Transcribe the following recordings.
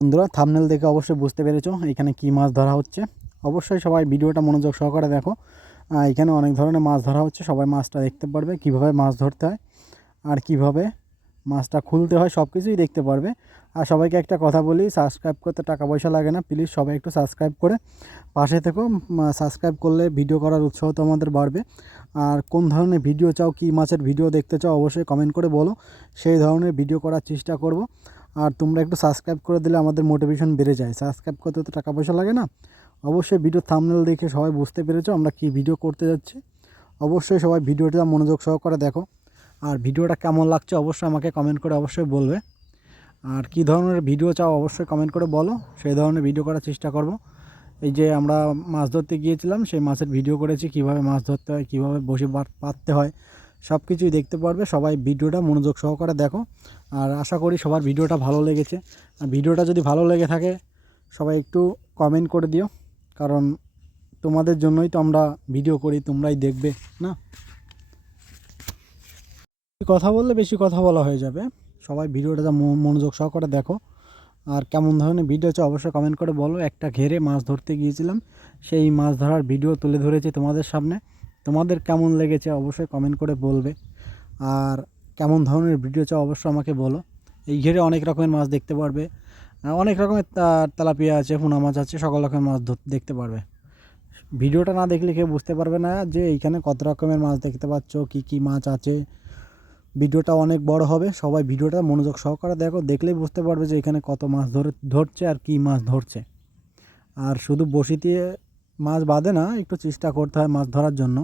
বন্ধুরা থাম্বনেল দেখে অবশ্যই বুঝতে পেরেছো এখানে কি মাছ ধরা হচ্ছে। অবশ্যই সবাই ভিডিওটা মনোযোগ সহকারে দেখো। এখানে অনেক ধরনের মাছ ধরা হচ্ছে, সবাই মাছটা দেখতে পারবে কিভাবে মাছ ধরতে হয় আর কিভাবে মাছটা খুলতে হয়, সব কিছুই দেখতে পারবে। আর সবাইকে একটা কথা বলি, সাবস্ক্রাইব করতে টাকা পয়সা লাগে না, প্লিজ সবাই একটু সাবস্ক্রাইব করে পাশে থেকো। সাবস্ক্রাইব করলে ভিডিও করার উৎসাহ তো আমাদের বাড়বে। আর কোন ধরনের ভিডিও চাও, কী মাছের ভিডিও দেখতে চাও অবশ্যই কমেন্ট করে বলো, সেই ধরনের ভিডিও করার চেষ্টা করব। আর তোমরা একটু সাবস্ক্রাইব করে দিলে আমাদের মোটিভেশন বেড়ে যায়। সাবস্ক্রাইব করতে তো টাকা পয়সা লাগে না। অবশ্যই ভিডিও থাম্বনেল দেখে সবাই বুঝতে পেরেছো আমরা কী ভিডিও করতে যাচ্ছি। অবশ্যই সবাই ভিডিওটা মনোযোগ সহকারে দেখো। আর ভিডিওটা কেমন লাগছে অবশ্যই আমাকে কমেন্ট করে অবশ্যই বলবে। আর কী ধরনের ভিডিও চাও অবশ্যই কমেন্ট করে বলো, সেই ধরনের ভিডিও করার চেষ্টা করব। এই যে আমরা মাছ ধরতে গিয়েছিলাম, সেই মাছের ভিডিও করেছি, কিভাবে মাছ ধরতে হয়, কীভাবে বসে পাততে হয়, সব কিছুই দেখতে পারবে। সবাই ভিডিওটা মনোযোগ সহকারে দেখো। আর আশা করি সবার ভিডিওটা ভালো লেগেছে। আর ভিডিওটা যদি ভালো লেগে থাকে সবাই একটু কমেন্ট করে দিও, কারণ তোমাদের জন্যই তো আমরা ভিডিও করি, তোমরাই দেখবে না। কথা বললে বেশি কথা বলা হয়ে যাবে, সবাই ভিডিওটা মনোযোগ সহকারে দেখো। আর কেমন ধরনের ভিডিও চাও অবশ্যই কমেন্ট করে বলো। একটা ঘেরে মাছ ধরতে গিয়েছিলাম, সেই মাছ ধরার ভিডিও তুলে ধরেছি তোমাদের সামনে। তোমাদের কেমন লেগেছে অবশ্যই কমেন্ট করে বলবে। আর কেমন ধরনের ভিডিও চাও অবশ্যই আমাকে বলো। এই ঘেরে অনেক রকমের মাছ দেখতে পারবে, অনেক রকমের তেলাপিয়া আছে, পোনা মাছ আছে, সকল রকমের মাছ দেখতে পারবে। ভিডিওটা না দেখলে কেউ বুঝতে পারবে না যে এইখানে কত রকমের মাছ দেখতে পাচ্ছ, কী কী মাছ আছে। ভিডিওটা অনেক বড় হবে, সবাই ভিডিওটা মনোযোগ সহকারে দেখো, দেখলেই বুঝতে পারবে যে এখানে কত মাছ ধরছে আর কী মাছ ধরছে। আর শুধু বঁড়শি দিয়ে মাছ বাঁধে না, একটু চেষ্টা করতে হয় মাছ ধরার জন্য।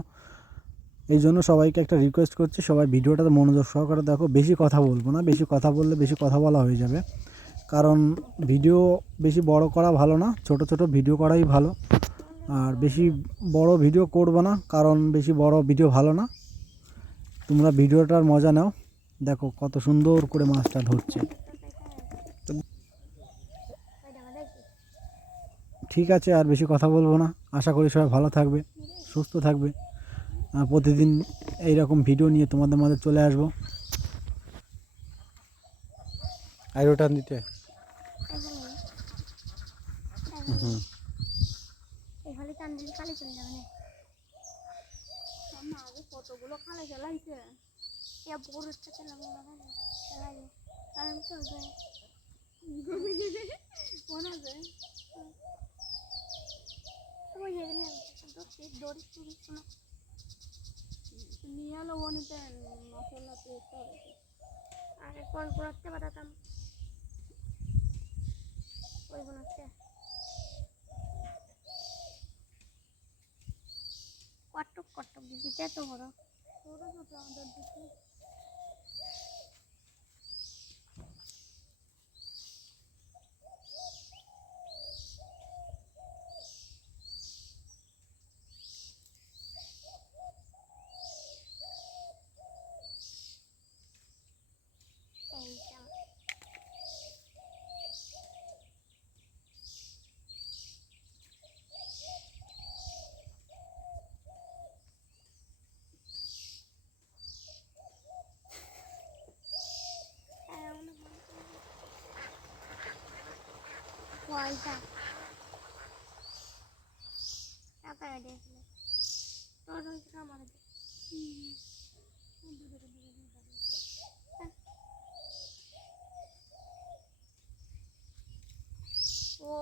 এই জন্য সবাইকে একটা রিকোয়েস্ট করছি, সবাই ভিডিওটাতে মনোযোগ সহকারে দেখো। বেশি কথা বলবো না, বেশি কথা বললে বেশি কথা বলা হয়ে যাবে, কারণ ভিডিও বেশি বড় করা ভালো না, ছোট ছোট ভিডিও করাই ভালো। আর বেশি বড় ভিডিও করবো না, কারণ বেশি বড় ভিডিও ভালো না। তোমরা ভিডিওটার মজা নাও, দেখো কত সুন্দর করে মাছটা ধরছে। ঠিক আছে, আর বেশি কথা বলবো না। আশা করি সবাই ভালো থাকবে, সুস্থ থাকবে। প্রতিদিন এইরকম ভিডিও নিয়ে তোমাদের মাঝে চলে আসবো। আইরো টান দিতে হুম কতগুলো খালে চালাইছে বড় চালাবো চালাইলে আমি চলবে মনে আছে দড়ি নিয়ে এলো ওনিতে মশলা পেস্ট আগে কল করতে পারতাম ওই বানাচ্ছে কটক কটক দিতে তো বড় ছোট ছোট আমাদের দিতে কয়টা টাকা দিয়েছিল তোর আমার ও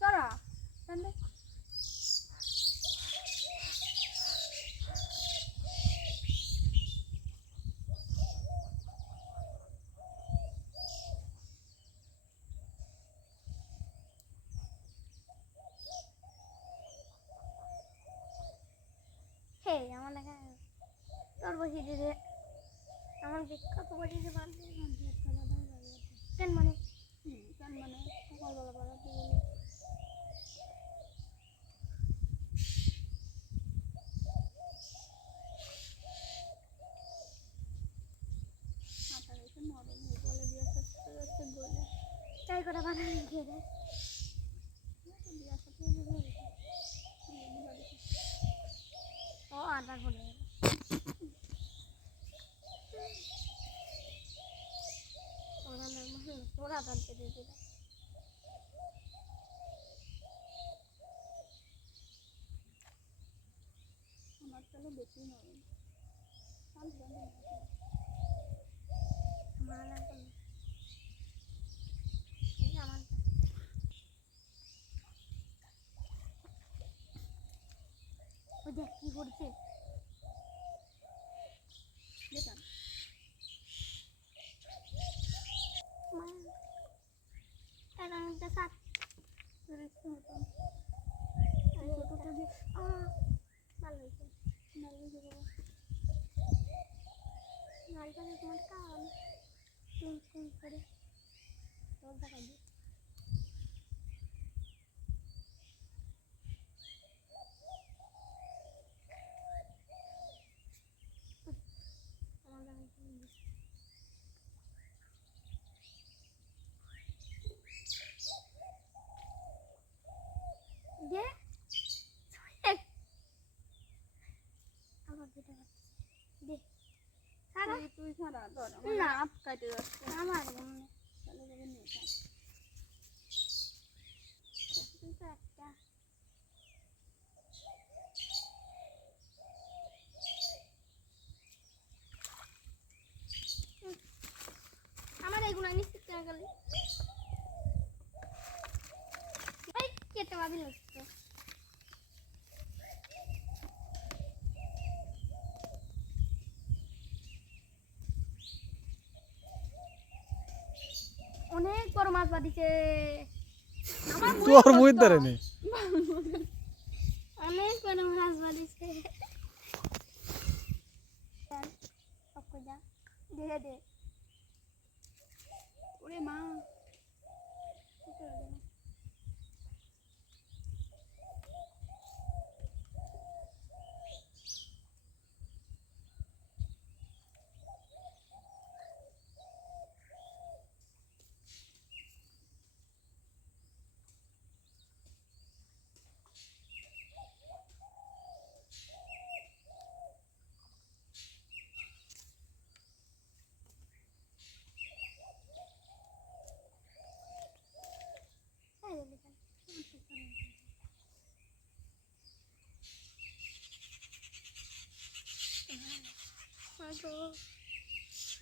Sara, sende. Hey, আমার লাগা তোর বসি দিলে আমার বিখ্যাত বসি দিয়ে বাঁধতে কেন মানে সকালবেলা বাড়াতে ঘেরে ও আটা করে ওরা টানতে দিয়েছিল আমার তাহলে বেশি নয় আমার লাগবে না আমার ওই দেখ কি করছে দেখুন এটা একটা সাত ভালো হয়েছে নালটা তোমার কারণ করে তোর দেখা দিই আমার দেখা দে আমার দুটো দে সারা তুই সারা ধর না আপ কাটে যাচ্ছে আমার মনে চলে যাবে নেতা তুই তো একটা আমার এইগুলো নিশ্চিত করে গেলি এই কেটে বাবি লাগছে অনেক বড় মাছ বাঁধিছে আমার তোর মুই ধরে নে অনেক বড় মাছ বাঁধিছে দে দে ওরে মা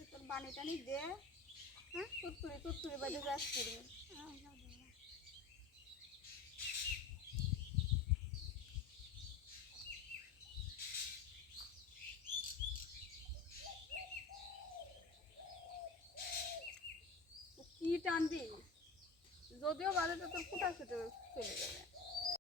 তোর বানি টানি দে হ্যাঁ তুত্তুরি বাজে গাছ করবি কি টানবি যদিও বাজে তো তোর ফুটা ফুটে চলে যাবে